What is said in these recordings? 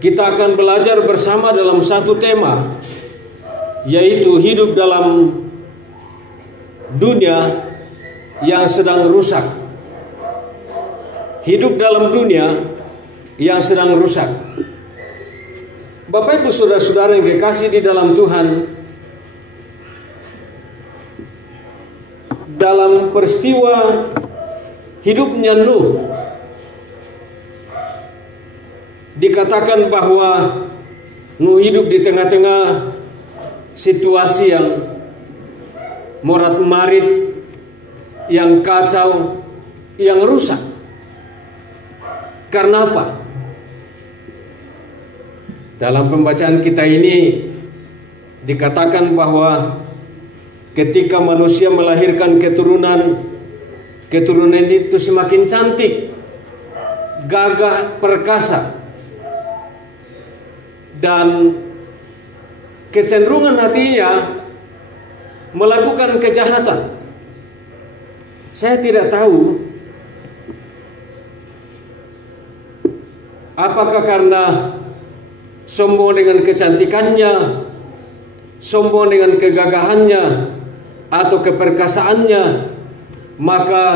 kita akan belajar bersama dalam satu tema, yaitu hidup dalam dunia yang sedang rusak. Hidup dalam dunia yang sedang rusak. Bapak Ibu saudara-saudara yang kekasih di dalam Tuhan, dalam peristiwa hidupnya Nuh, dikatakan bahwa Nuh hidup di tengah-tengah situasi yang morat-marit, yang kacau, yang rusak. Karena apa? Dalam pembacaan kita ini dikatakan bahwa ketika manusia melahirkan keturunan itu semakin cantik, gagah perkasa, dan kecenderungan hatinya melakukan kejahatan. Saya tidak tahu apakah karena sombong dengan kecantikannya, sombong dengan kegagahannya, atau keperkasaannya, maka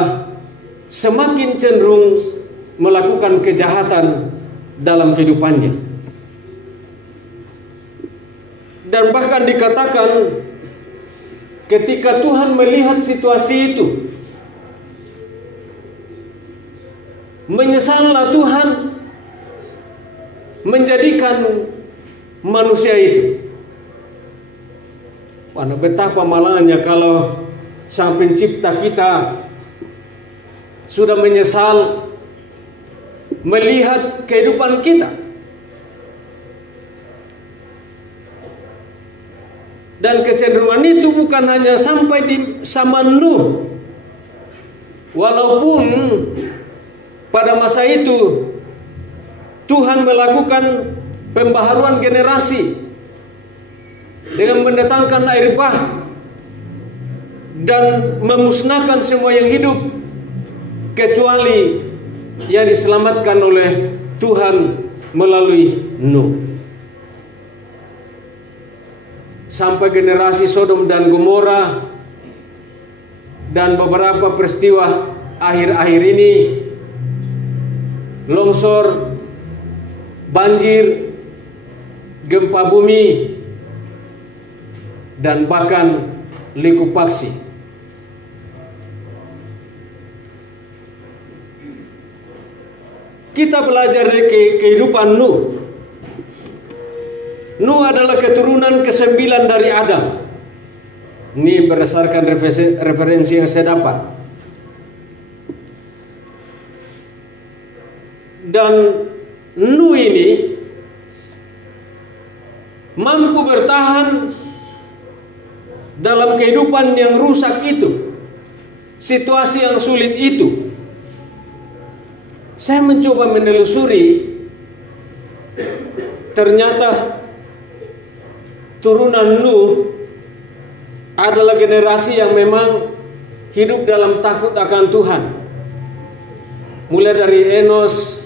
semakin cenderung melakukan kejahatan dalam kehidupannya. Dan bahkan dikatakan ketika Tuhan melihat situasi itu, menyesallah Tuhan menjadikan manusia itu. Mana betapa malangnya kalau Sang Pencipta kita sudah menyesal melihat kehidupan kita. Dan kecenderungan itu bukan hanya sampai di zaman Nuh. Walaupun pada masa itu Tuhan melakukan pembaharuan generasi dengan mendatangkan air bah dan memusnahkan semua yang hidup kecuali yang diselamatkan oleh Tuhan melalui Nuh. Sampai generasi Sodom dan Gomora dan beberapa peristiwa akhir-akhir ini, longsor, banjir, gempa bumi, dan bahkan likuifaksi. Kita belajar dari kehidupan Nuh. Nuh adalah keturunan ke-9 dari Adam. Ini berdasarkan referensi yang saya dapat. Dan Nuh ini mampu bertahan dalam kehidupan yang rusak itu, situasi yang sulit itu. Saya mencoba menelusuri, ternyata turunan Nuh adalah generasi yang memang hidup dalam takut akan Tuhan. Mulai dari Enos,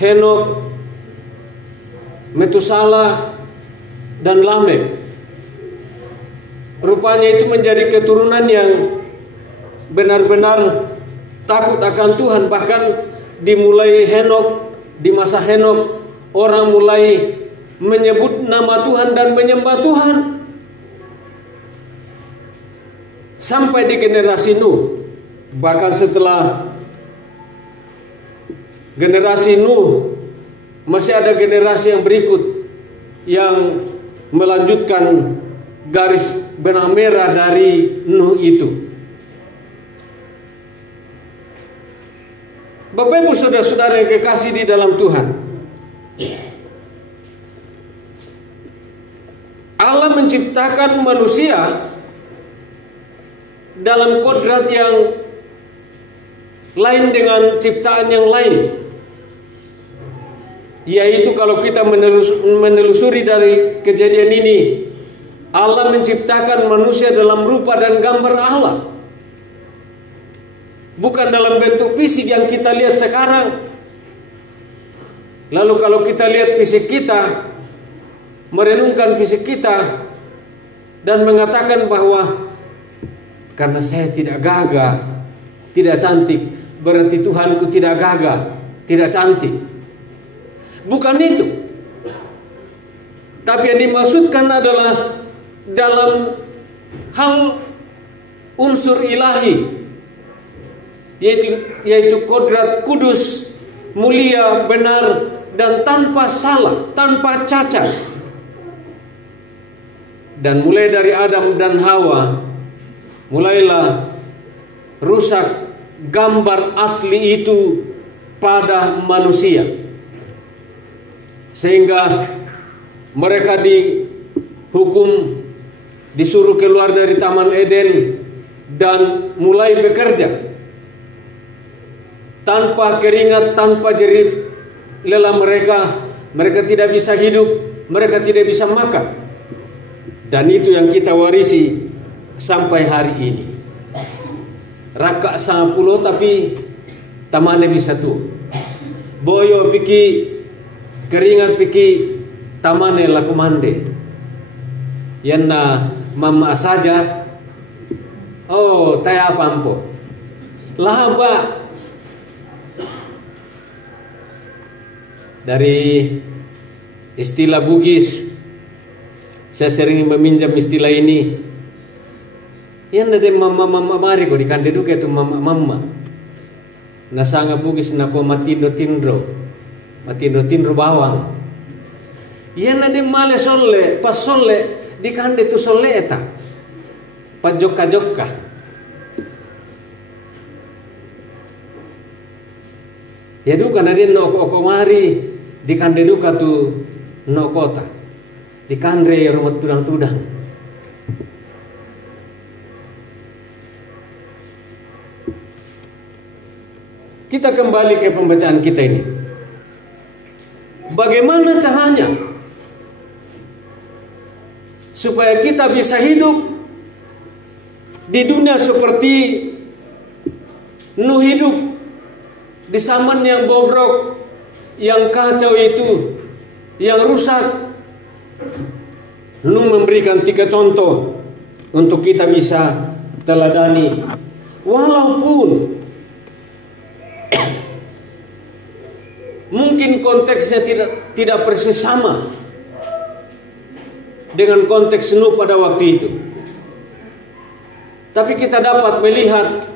Henok, Metusala, dan Lamek. Rupanya itu menjadi keturunan yang benar-benar takut akan Tuhan. Bahkan dimulai Henok, di masa Henok, orang mulai menyebut nama Tuhan dan menyembah Tuhan. Sampai di generasi Nuh. Bahkan setelah generasi Nuh, masih ada generasi yang berikut yang melanjutkan garis benang merah dari Nuh itu. Bapak Ibu saudara-saudara yang kekasih di dalam Tuhan, Allah menciptakan manusia dalam kodrat yang lain dengan ciptaan yang lain. Yaitu kalau kita menelusuri dari kejadian ini, Allah menciptakan manusia dalam rupa dan gambar Allah. Bukan dalam bentuk fisik yang kita lihat sekarang. Lalu kalau kita lihat fisik kita, merenungkan fisik kita, dan mengatakan bahwa karena saya tidak gagah, tidak cantik, berarti Tuhanku tidak gagah, tidak cantik. Bukan itu. Tapi yang dimaksudkan adalah dalam hal unsur ilahi, yaitu kodrat kudus, mulia, benar, dan tanpa salah, tanpa cacat. Dan mulai dari Adam dan Hawa, mulailah rusak gambar asli itu pada manusia, sehingga mereka dihukum, disuruh keluar dari Taman Eden dan mulai bekerja tanpa keringat, tanpa jerih lelah mereka tidak bisa hidup, mereka tidak bisa makan. Dan itu yang kita warisi sampai hari ini. Raka 10 tapi tamane bisa tuh. Boyo piki keringat piki tamane laku mande. Yanna mama saja. Oh, taya pampo. Lahaba. Dari istilah Bugis, saya sering meminjam istilah ini. Yang ada mama mari kok dikande duka itu mama. Nasanga Bugis nako matindo tindro bawang. Yang ada male solle, pas solle dikande tu solle eta. Pas jokka. Ya duka nade no mari dikande duka tu no kota. Dikandre rumah tudang-tudang. Kita kembali ke pembacaan kita ini. Bagaimana caranya supaya kita bisa hidup di dunia seperti Nuh hidup di zaman yang bobrok, yang kacau itu, yang rusak. Nuh memberikan 3 contoh untuk kita bisa teladani. Walaupun mungkin konteksnya tidak persis sama dengan konteks Nuh pada waktu itu, tapi kita dapat melihat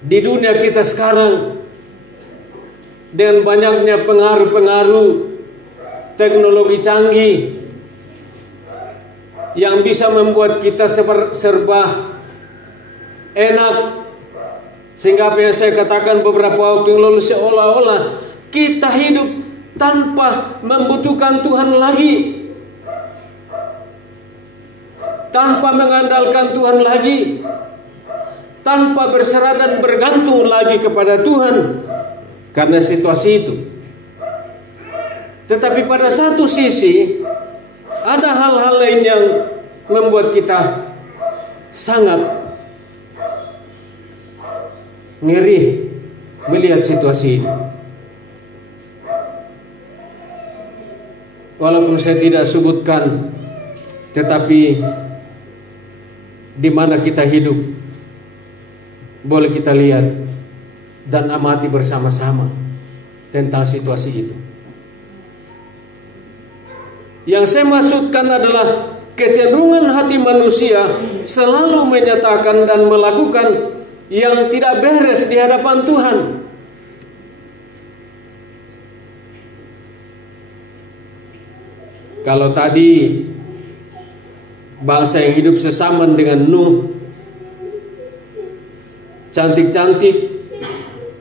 di dunia kita sekarang dengan banyaknya pengaruh-pengaruh teknologi canggih yang bisa membuat kita serba enak, sehingga apa yang saya katakan beberapa waktu yang lalu, seolah-olah kita hidup tanpa membutuhkan Tuhan lagi, tanpa mengandalkan Tuhan lagi, tanpa berserah dan bergantung lagi kepada Tuhan karena situasi itu. Tetapi pada satu sisi ada hal-hal lain yang membuat kita sangat ngeri melihat situasi itu. Walaupun saya tidak sebutkan, tetapi di mana kita hidup boleh kita lihat dan amati bersama-sama tentang situasi itu. Yang saya maksudkan adalah kecenderungan hati manusia selalu menyatakan dan melakukan yang tidak beres di hadapan Tuhan. Kalau tadi bangsa yang hidup sesaman dengan Nuh, cantik-cantik,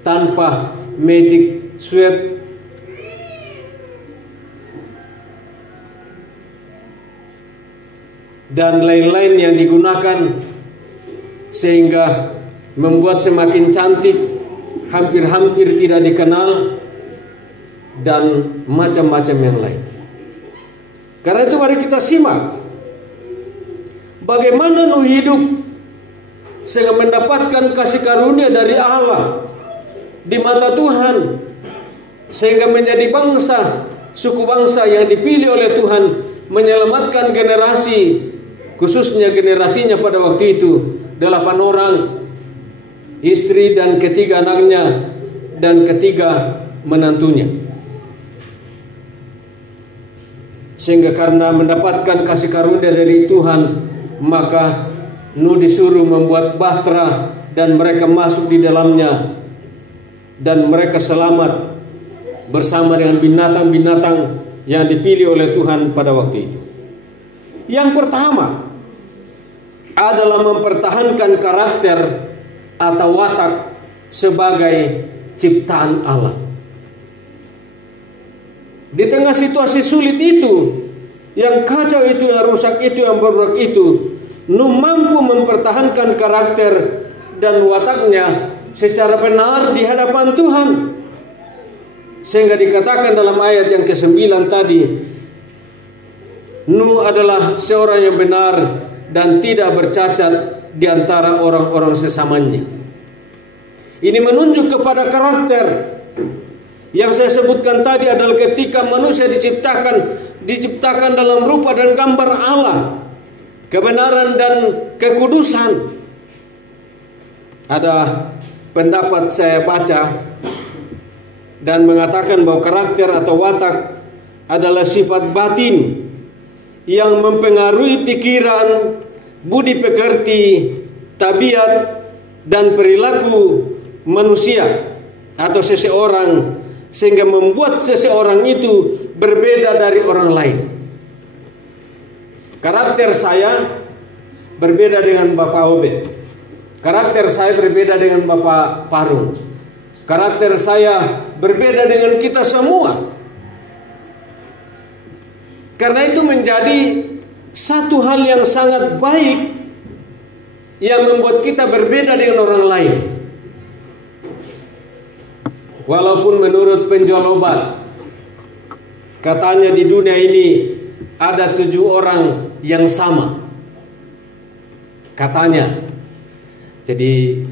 tanpa magic sweat, dan lain-lain yang digunakan sehingga membuat semakin cantik, hampir-hampir tidak dikenal, dan macam-macam yang lain. Karena itu mari kita simak bagaimana Nuh hidup sehingga mendapatkan kasih karunia dari Allah di mata Tuhan, sehingga menjadi bangsa, suku bangsa yang dipilih oleh Tuhan menyelamatkan generasi, khususnya generasinya pada waktu itu 8 orang, istri dan ketiga anaknya dan ketiga menantunya. Sehingga karena mendapatkan kasih karunia dari Tuhan, maka Nuh disuruh membuat bahtera dan mereka masuk di dalamnya, dan mereka selamat bersama dengan binatang-binatang yang dipilih oleh Tuhan pada waktu itu. Yang pertama adalah mempertahankan karakter atau watak sebagai ciptaan Allah. Di tengah situasi sulit itu, yang kacau itu, yang rusak itu, yang buruk itu, Nuh mampu mempertahankan karakter dan wataknya secara benar di hadapan Tuhan. Sehingga dikatakan dalam ayat yang ke-9 tadi, Nuh adalah seorang yang benar dan tidak bercacat di antara orang-orang sesamanya. Ini menunjuk kepada karakter yang saya sebutkan tadi, adalah ketika manusia diciptakan dalam rupa dan gambar Allah, kebenaran dan kekudusan. Ada pendapat saya baca dan mengatakan bahwa karakter atau watak adalah sifat batin yang mempengaruhi pikiran, budi pekerti, tabiat dan perilaku manusia atau seseorang, sehingga membuat seseorang itu berbeda dari orang lain. Karakter saya berbeda dengan Bapak Obed. Karakter saya berbeda dengan Bapak Parung. Karakter saya berbeda dengan kita semua. Karena itu menjadi satu hal yang sangat baik yang membuat kita berbeda dengan orang lain. Walaupun menurut penjual obat, katanya di dunia ini ada 7 orang yang sama. Katanya. Jadi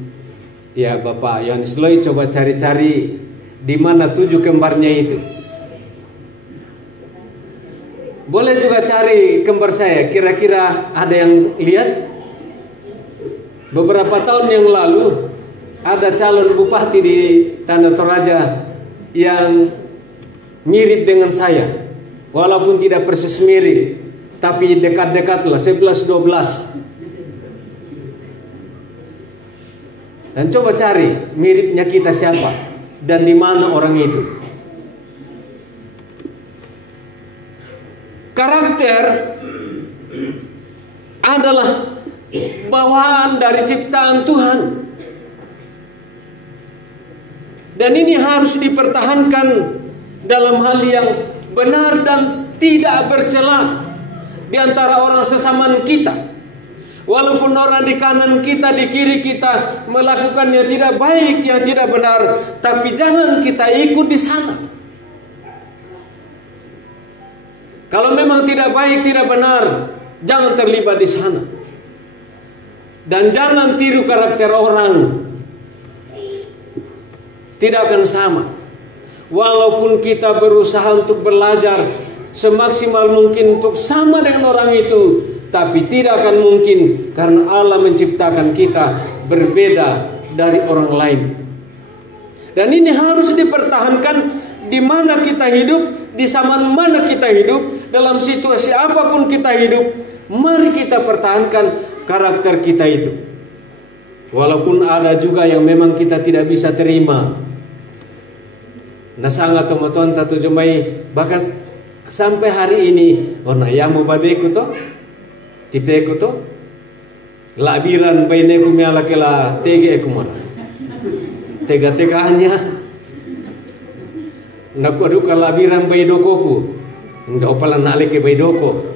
ya Bapak Yohanes Loy coba cari-cari di mana 7 kembarnya itu. Boleh juga cari kembar saya, kira-kira ada yang lihat? Beberapa tahun yang lalu ada calon bupati di Tanah Toraja yang mirip dengan saya. Walaupun tidak persis mirip, tapi dekat-dekat lah, 11-12. Dan coba cari miripnya kita siapa dan di mana orang itu. Karakter adalah bawaan dari ciptaan Tuhan. Dan ini harus dipertahankan dalam hal yang benar dan tidak bercela di antara orang sesama kita. Walaupun orang di kanan kita, di kiri kita melakukan yang tidak baik, yang tidak benar, tapi jangan kita ikut di sana. Kalau memang tidak baik, tidak benar, jangan terlibat di sana. Dan jangan tiru karakter orang. Tidak akan sama. Walaupun kita berusaha untuk belajar semaksimal mungkin untuk sama dengan orang itu, tapi tidak akan mungkin, karena Allah menciptakan kita berbeda dari orang lain. Dan ini harus dipertahankan di mana kita hidup, di zaman mana kita hidup, dalam situasi apapun kita hidup. Mari kita pertahankan karakter kita itu. Walaupun ada juga yang memang kita tidak bisa terima. Nasanga tomaton tatu jumai, bahkan sampai hari ini, ona yamu babeku to, tipeku to, labiran baineku miala kela tege ekumana, tega-teganya, naku aduka labiran baidokoku, ndak pala nalike baidoko.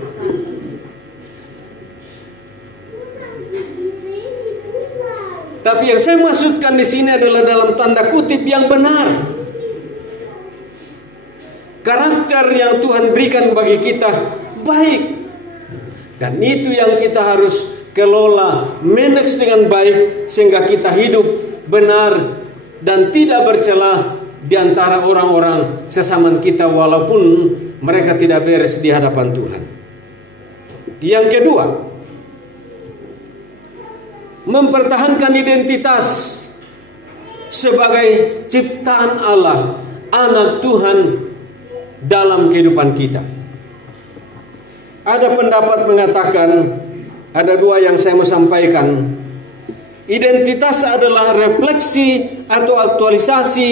Tapi yang saya maksudkan di sini adalah dalam tanda kutip yang benar. Karakter yang Tuhan berikan bagi kita baik. Dan itu yang kita harus kelola, manage dengan baik, sehingga kita hidup benar dan tidak bercela di antara orang-orang sesama kita walaupun mereka tidak beres di hadapan Tuhan. Yang kedua, mempertahankan identitas sebagai ciptaan Allah, anak Tuhan dalam kehidupan kita. Ada pendapat mengatakan, ada dua yang saya mau sampaikan. Identitas adalah refleksi atau aktualisasi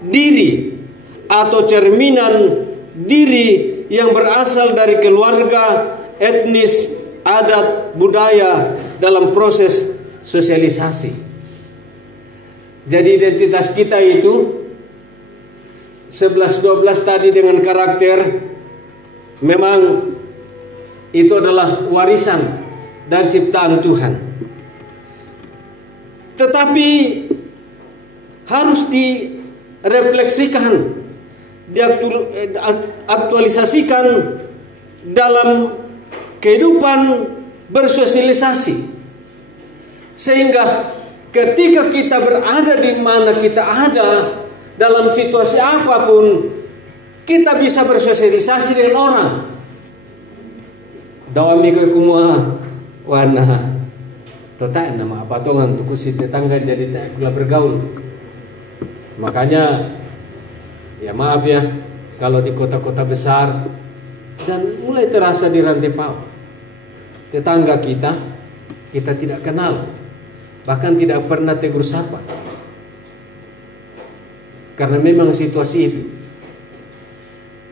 diri atau cerminan diri yang berasal dari keluarga, etnis, adat, budaya dalam proses sosialisasi. Jadi identitas kita itu 11-12 tadi dengan karakter memang itu adalah warisan dari ciptaan Tuhan. Tetapi harus direfleksikan, diaktualisasikan dalam kehidupan bersosialisasi. Sehingga ketika kita berada di mana kita ada, dalam situasi apapun, kita bisa bersosialisasi dengan orang. Dawa miko kumua wana total nama apa tongan tuku si tetangga jadi tak kula bergaul. Makanya ya maaf ya kalau di kota-kota besar dan mulai terasa di Rantepao, tetangga kita tidak kenal, bahkan tidak pernah tegur sapa, karena memang situasi itu.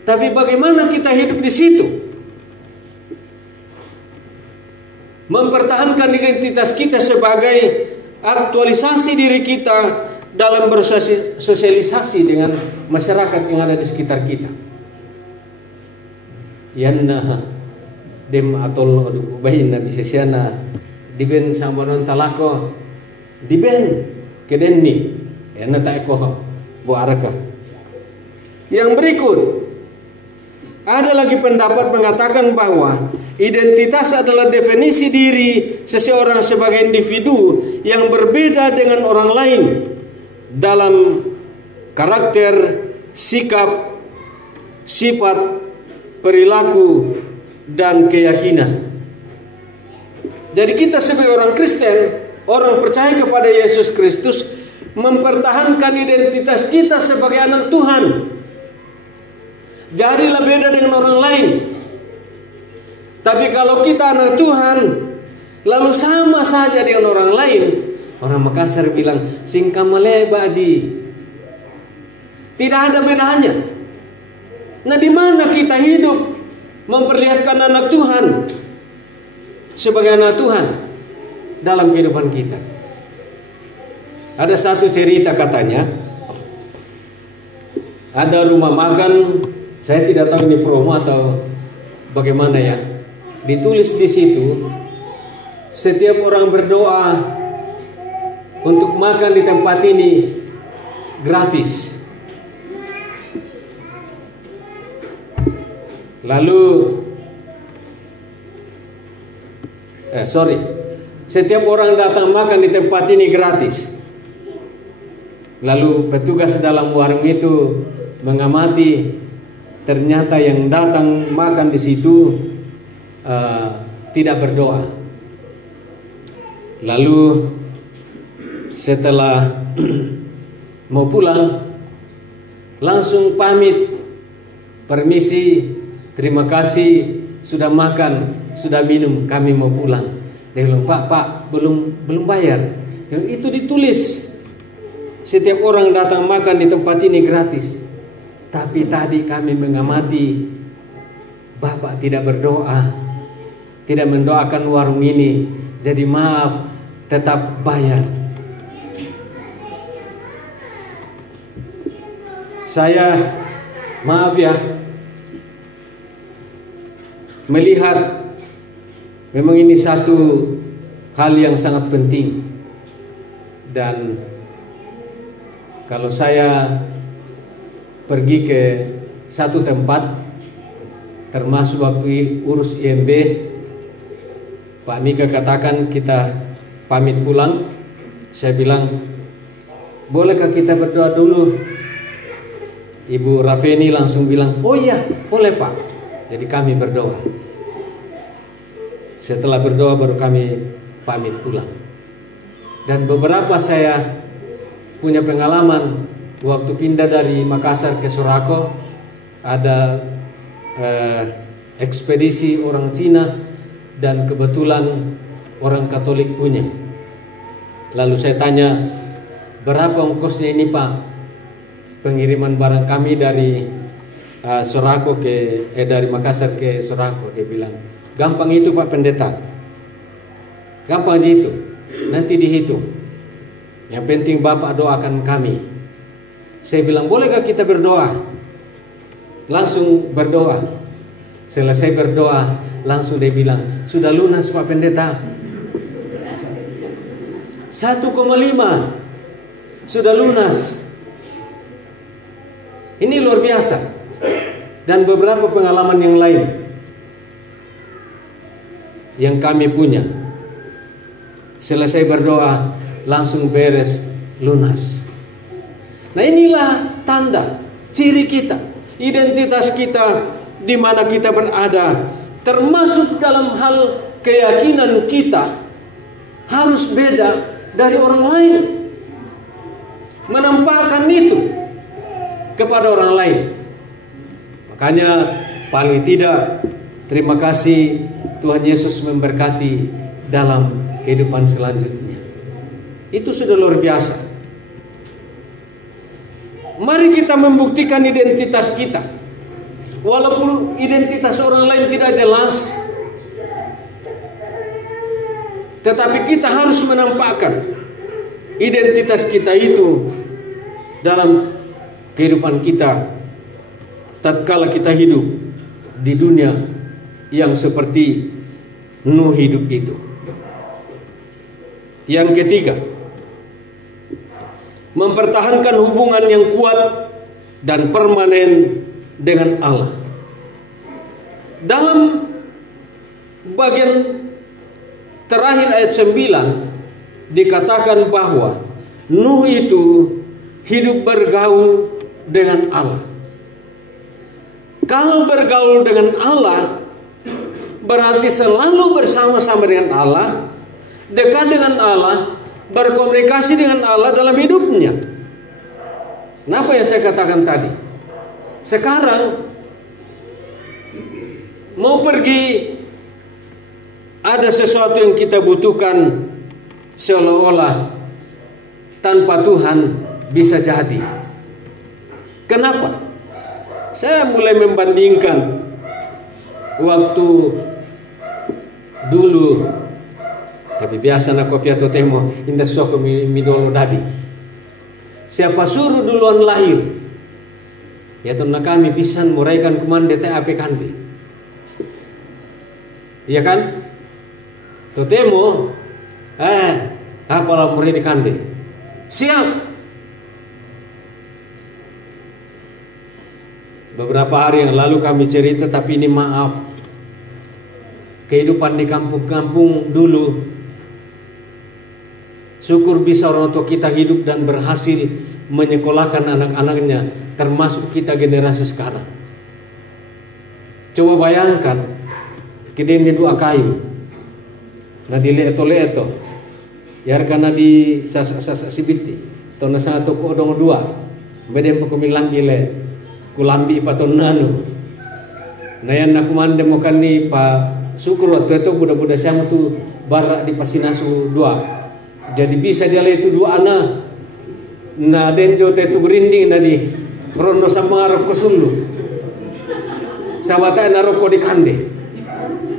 Tapi bagaimana kita hidup di situ? Mempertahankan identitas kita sebagai aktualisasi diri kita dalam bersosialisasi dengan masyarakat yang ada di sekitar kita. Yanna dem atol oduk ubahin nabi sesiana diben sambonon talako diben kedenni yanna taeko bu araka. Yang berikut, ada lagi pendapat mengatakan bahwa identitas adalah definisi diri seseorang sebagai individu yang berbeda dengan orang lain dalam karakter, sikap, sifat, perilaku, dan keyakinan. Jadi kita sebagai orang Kristen, orang percaya kepada Yesus Kristus, mempertahankan identitas kita sebagai anak Tuhan. Jadilah beda dengan orang lain. Tapi kalau kita anak Tuhan, lalu sama saja dengan orang lain, orang Makassar bilang singkamale baji. Tidak ada bedanya. Nah, di mana kita hidup memperlihatkan anak Tuhan sebagai anak Tuhan dalam kehidupan kita? Ada satu cerita katanya, ada rumah makan, saya tidak tahu ini promo atau bagaimana ya. Ditulis di situ, setiap orang berdoa untuk makan di tempat ini gratis. Lalu setiap orang datang makan di tempat ini gratis. Lalu petugas dalam warung itu mengamati, ternyata yang datang makan di situ tidak berdoa. Lalu setelah mau pulang, langsung pamit, permisi, terima kasih sudah makan, sudah minum, kami mau pulang. Dia bilang, Pak, belum bayar. Itu ditulis, setiap orang datang makan di tempat ini gratis. Tapi tadi kami mengamati, Bapak tidak berdoa, tidak mendoakan warung ini, jadi maaf, tetap bayar. Saya maaf ya, melihat memang ini satu hal yang sangat penting. Dan kalau saya pergi ke satu tempat, termasuk waktu urus IMB, Pak Mika katakan kita pamit pulang. Saya bilang, bolehkah kita berdoa dulu? Ibu Rafeni langsung bilang, oh iya boleh Pak. Jadi kami berdoa. Setelah berdoa baru kami pamit pulang. Dan beberapa saya punya pengalaman waktu pindah dari Makassar ke Sorako, ada ekspedisi orang Cina dan kebetulan orang Katolik punya. Lalu saya tanya, berapa ongkosnya ini Pak? Pengiriman barang kami dari Sorako dari Makassar ke Sorako. Dia bilang, gampang itu Pak Pendeta. Gampang aja itu. Nanti dihitung. Yang penting Bapak doakan kami. Saya bilang, bolehkah kita berdoa? Langsung berdoa. Selesai berdoa, langsung dia bilang, sudah lunas Pak Pendeta. 1,5 sudah lunas. Ini luar biasa. Dan beberapa pengalaman yang lain yang kami punya. Selesai berdoa, langsung beres, lunas. Nah inilah tanda, ciri kita, identitas kita, di mana kita berada, termasuk dalam hal keyakinan kita harus beda dari orang lain. Menampakkan itu kepada orang lain. Makanya paling tidak terima kasih Tuhan Yesus memberkati dalam kehidupan selanjutnya. Itu sudah luar biasa. Mari kita membuktikan identitas kita. Walaupun identitas orang lain tidak jelas, tetapi kita harus menampakkan identitas kita itu dalam kehidupan kita tatkala kita hidup di dunia yang seperti Nuh hidup itu. Yang ketiga, mempertahankan hubungan yang kuat dan permanen dengan Allah. Dalam bagian terakhir ayat 9 dikatakan bahwa Nuh itu hidup bergaul dengan Allah. Kalau bergaul dengan Allah berarti selalu bersama-sama dengan Allah, dekat dengan Allah, berkomunikasi dengan Allah dalam hidupnya. Kenapa yang saya katakan tadi? Sekarang mau pergi, ada sesuatu yang kita butuhkan, seolah-olah tanpa Tuhan bisa jadi. Kenapa? Saya mulai membandingkan waktu dulu, tapi biasa nak kopi atau temo indah soko midolo dadi. Siapa suruh duluan lahir? Ya tuh kami pisan muraikan kumande teh ape kande. Iya kan? Totemo apalah murai di kande. Siap. Beberapa hari yang lalu kami cerita, tapi ini maaf, kehidupan di kampung-kampung dulu, syukur bisa orang tua kita hidup dan berhasil menyekolahkan anak-anaknya, termasuk kita generasi sekarang. Coba bayangkan, kita ini dua kayu, nah di leto-leto, ya karena di sasa sibiti, tona satu kodong dua, beden pekumilan ile. Kulambi paton nanu. Nayan aku mande mo kani pa syukur waktu itu budak-budak saya tu barak di Pasinasu 2. Jadi bisa dia itu dua anak. Na denjo te tu grinding nadi rondo sama roko sulu. Sabata na roko di kande.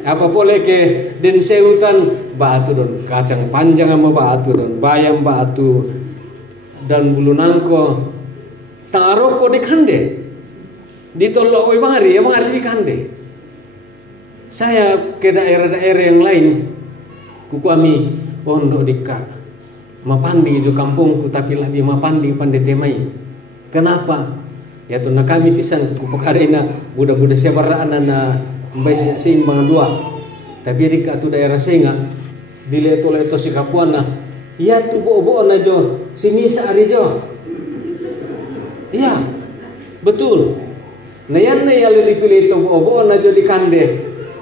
Apa boleh ke den seutan batu don kacang panjang sama batu don bayam batu dan bulu nangko taroko di kande. Ditolok oi bangari di kande. Saya ke daerah-daerah yang lain, kuku ami pondok dika, mapandi jo kampungku tapi lagi mapandi pandai temai. Kenapa? Ya tuh kami pisan kupakarena budak-budak siapa na mbay seimbang dua. Tapi dika tu daerah senga, dileto-leto si kapuana Ya tu bo najo sini saarijo. Iya, betul. Nayan na yale dipilih itu bo najo di kande.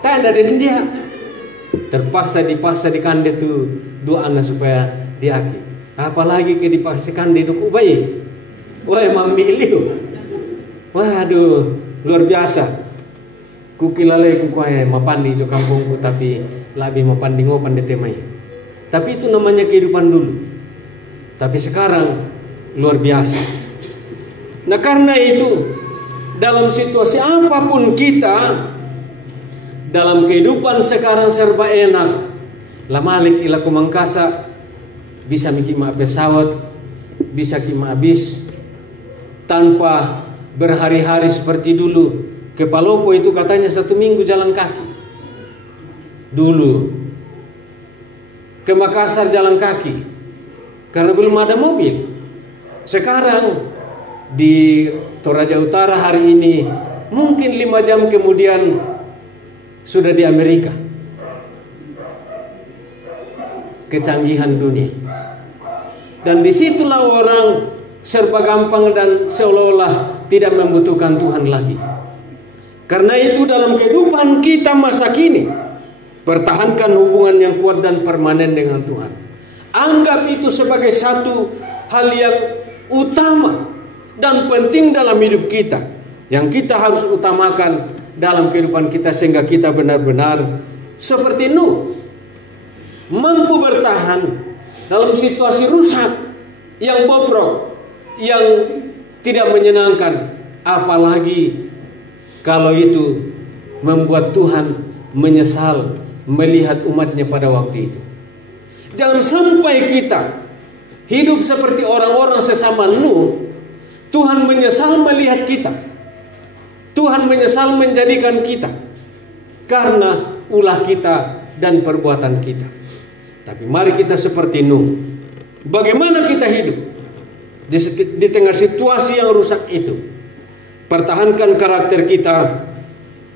Tak ada dia. Terpaksa dipaksa di kande tu dua anak supaya diaki. Apalagi ke dipaksa kande duk ubai. Wah mamiliu. Waduh, luar biasa. Kukilalai kukuai mapandi jo kampungku, tapi lebih mapandi ngopan de temai. Tapi itu namanya kehidupan dulu. Tapi sekarang luar biasa. Nah karena itu dalam situasi apapun kita, dalam kehidupan sekarang serba enak. Lamalik ila kumangkasa, bisa mikima pesawat, bisa kima bis, tanpa berhari-hari seperti dulu. Ke Palopo itu katanya 1 minggu jalan kaki. Dulu. Ke Makassar jalan kaki. Karena belum ada mobil. Sekarang di Toraja Utara hari ini mungkin 5 jam kemudian sudah di Amerika. Kecanggihan dunia. Dan disitulah orang serba gampang dan seolah-olah tidak membutuhkan Tuhan lagi. Karena itu dalam kehidupan kita masa kini, pertahankan hubungan yang kuat dan permanen dengan Tuhan. Anggap itu sebagai satu hal yang utama dan penting dalam hidup kita, yang kita harus utamakan dalam kehidupan kita, sehingga kita benar-benar seperti Nuh, mampu bertahan dalam situasi rusak yang bobrok, yang tidak menyenangkan. Apalagi kalau itu membuat Tuhan menyesal melihat umatnya pada waktu itu. Jangan sampai kita hidup seperti orang-orang sesama Nuh. Tuhan menyesal melihat kita. Tuhan menyesal menjadikan kita karena ulah kita dan perbuatan kita. Tapi mari kita seperti Nuh. Bagaimana kita hidup di tengah situasi yang rusak itu? Pertahankan karakter kita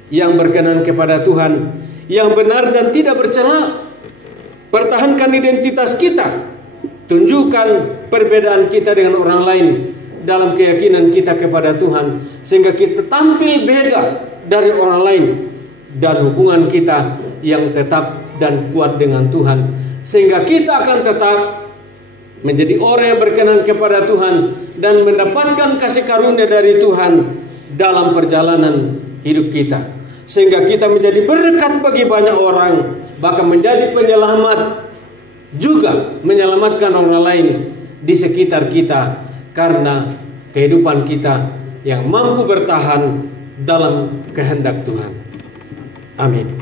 yang berkenan kepada Tuhan, yang benar dan tidak bercela. Pertahankan identitas kita. Tunjukkan perbedaan kita dengan orang lain dalam keyakinan kita kepada Tuhan, sehingga kita tampil beda dari orang lain, dan hubungan kita yang tetap dan kuat dengan Tuhan, sehingga kita akan tetap menjadi orang yang berkenan kepada Tuhan dan mendapatkan kasih karunia dari Tuhan dalam perjalanan hidup kita, sehingga kita menjadi berkat bagi banyak orang, bahkan menjadi penyelamat, juga menyelamatkan orang lain di sekitar kita karena kehidupan kita yang mampu bertahan dalam kehendak Tuhan. Amin.